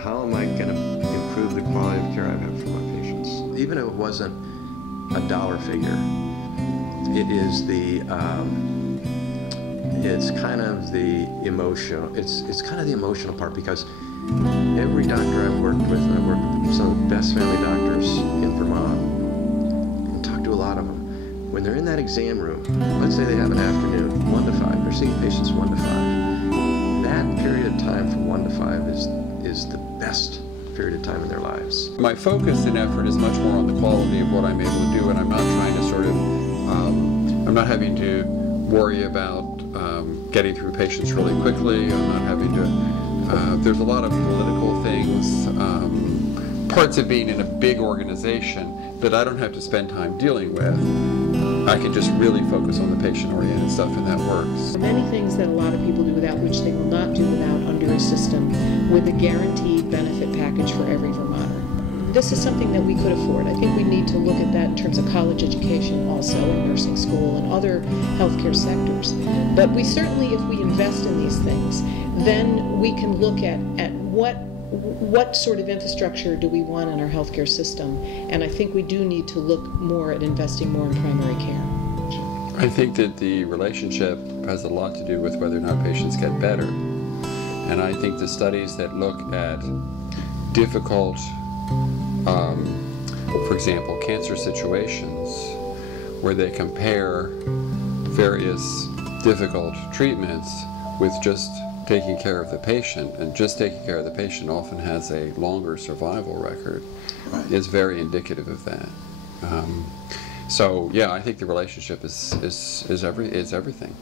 How am I going to improve the quality of care I have for my patients? Even if it wasn't a dollar figure, it is the, it's kind of the emotional, it's kind of the emotional part, because every doctor I've worked with, and I've worked with some of the best family doctors in Vermont, and talked to a lot of them, when they're in that exam room, let's say they have an afternoon, 1 to 5, they're seeing patients 1 to 5. That period of time from 1 to 5 is the best period of time in their lives. My focus and effort is much more on the quality of what I'm able to do, and I'm not trying to sort of, I'm not having to worry about getting through patients really quickly. I'm not having to, there's a lot of political things, parts of being in a big organization that I don't have to spend time dealing with. I can just really focus on the patient-oriented stuff, and that works. Many things that a lot of people do without, which they will not do without, under a system with a guaranteed benefit package for every Vermonter. This is something that we could afford. I think we need to look at that in terms of college education also, in nursing school and other healthcare sectors. But we certainly, if we invest in these things, then we can look at what sort of infrastructure do we want in our healthcare system, and I think we do need to look more at investing more in primary care. I think that the relationship has a lot to do with whether or not patients get better. And I think the studies that look at difficult, for example, cancer situations, where they compare various difficult treatments with just taking care of the patient, and just taking care of the patient often has a longer survival record, is very indicative of that. So yeah, I think the relationship is everything.